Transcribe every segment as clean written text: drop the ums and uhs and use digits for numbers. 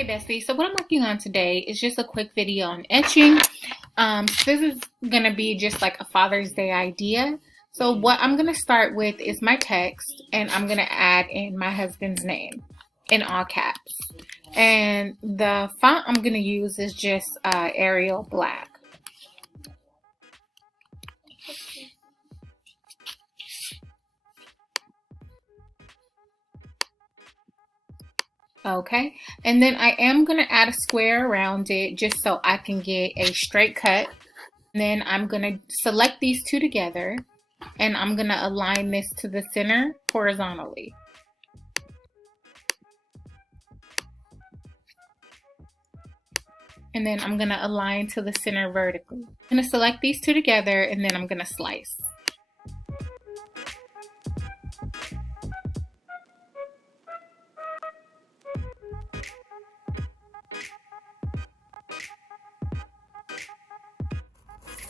Hey bestie, so what I'm working on today is just a quick video on etching. This is gonna be just like a Father's Day idea. So what I'm gonna start with is my text, and I'm gonna add in my husband's name in all caps. And the font I'm gonna use is just Arial Black. Okay, and then I am gonna add a square around it just so I can get a straight cut. And then I'm gonna select these two together, and I'm gonna align this to the center horizontally. And then I'm gonna align to the center vertically. I'm gonna select these two together, and then I'm gonna slice.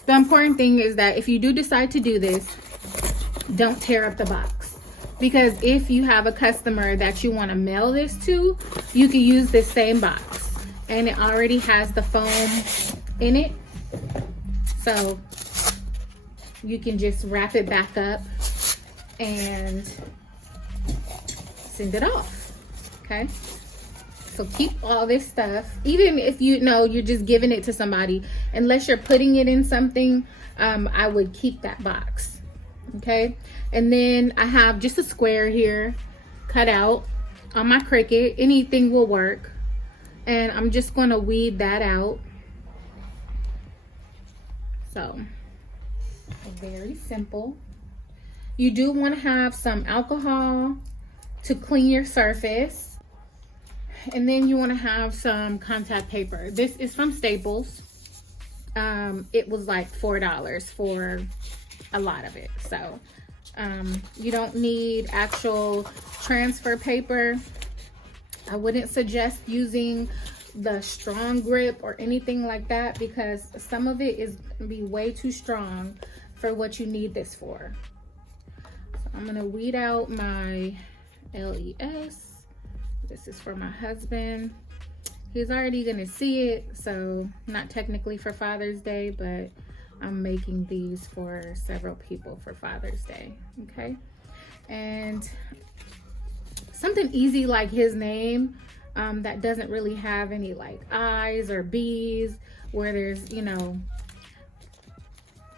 The important thing is that if you do decide to do this, don't tear up the box. Because if you have a customer that you want to mail this to, you can use this same box. And it already has the foam in it. So you can just wrap it back up and send it off. Okay? So keep all this stuff, even if you know you're just giving it to somebody, unless you're putting it in something, I would keep that box. Okay, and then I have just a square here cut out on my Cricut. Anything will work, and I'm just going to weed that out. So very simple. You do want to have some alcohol to clean your surface. And then you want to have some contact paper. This is from Staples. It was like $4 for a lot of it. So you don't need actual transfer paper. I wouldn't suggest using the strong grip or anything like that, because some of it is going to be way too strong for what you need this for. So I'm going to weed out my LES. This is for my husband. He's already gonna see it, so not technically for Father's Day, but I'm making these for several people for Father's Day, okay? And something easy like his name, that doesn't really have any like I's or B's, where there's, you know,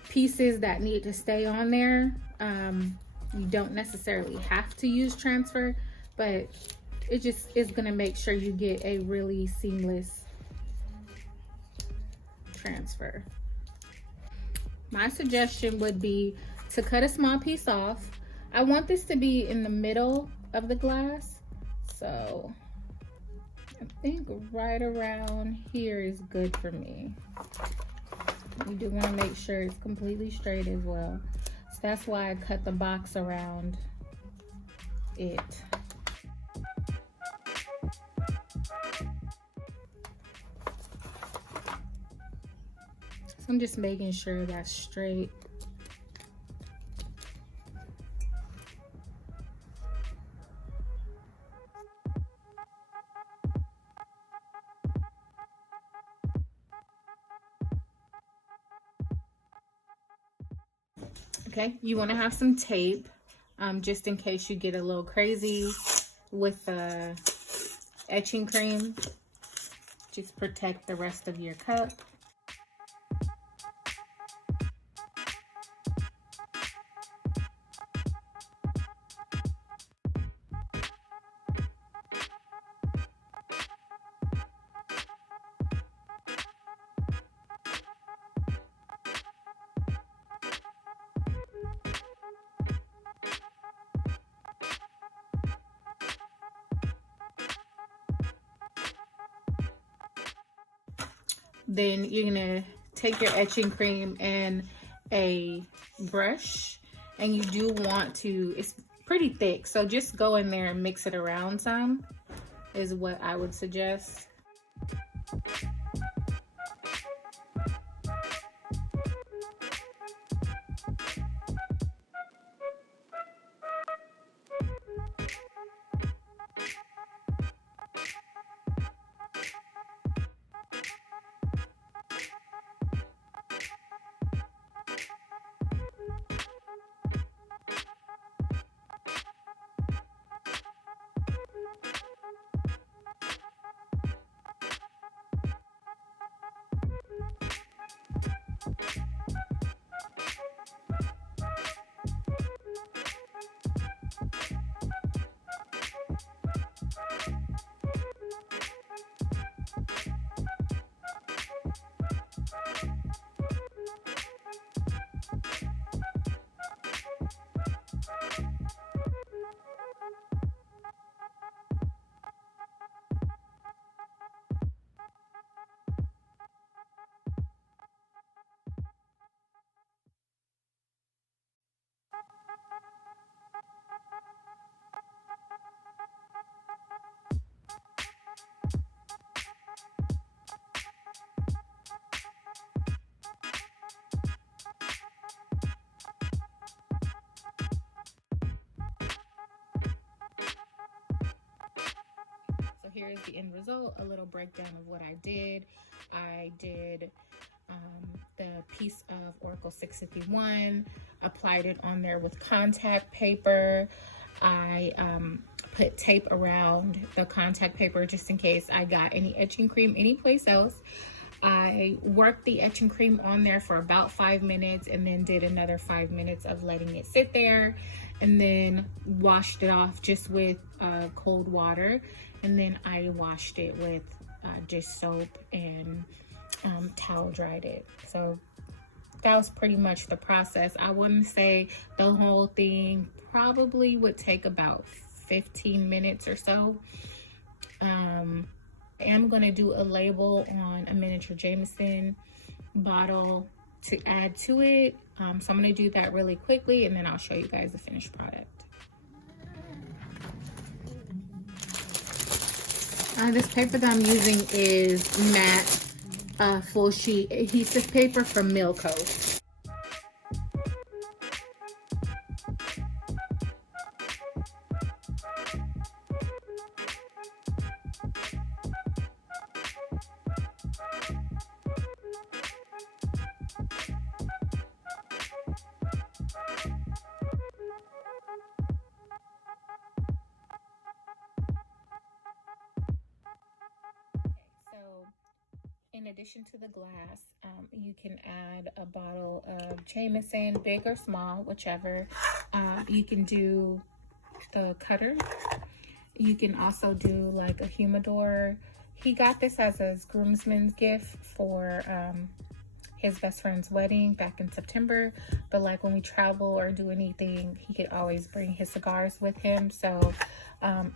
pieces that need to stay on there. You don't necessarily have to use transfer, but it just is going to make sure you get a really seamless transfer. My suggestion would be to cut a small piece off. I want this to be in the middle of the glass, so I think right around here is good for me. You do want to make sure it's completely straight as well. So that's why I cut the box around it. So I'm just making sure that's straight. Okay, you want to have some tape, just in case you get a little crazy with the etching cream. Just protect the rest of your cup. Then you're gonna take your etching cream and a brush, and you do want to, it's pretty thick, so just go in there and mix it around some is what I would suggest. here's the end result, a little breakdown of what I did. I did the piece of Oracle 651, applied it on there with contact paper. I put tape around the contact paper just in case I got any etching cream anyplace else. I worked the etching cream on there for about 5 minutes and then did another 5 minutes of letting it sit there, and then washed it off just with cold water. And then I washed it with just soap and towel dried it. So that was pretty much the process. I wouldn't say the whole thing probably would take about 15 minutes or so. I am going to do a label on a miniature Jameson bottle to add to it. So I'm going to do that really quickly, and then I'll show you guys the finished product. This paper that I'm using is matte full sheet adhesive paper from Milco. So in addition to the glass, you can add a bottle of Jameson, big or small, whichever. You can do the cutter. You can also do like a humidor. He got this as a groomsman's gift for his best friend's wedding back in September. But like when we travel or do anything, he could always bring his cigars with him. So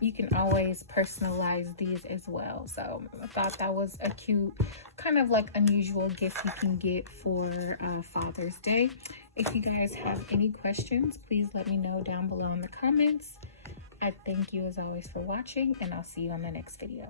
you can always personalize these as well. So I thought that was a cute, kind of like unusual gift you can get for Father's Day. If you guys have any questions, please let me know down below in the comments. I thank you as always for watching, and I'll see you on the next video.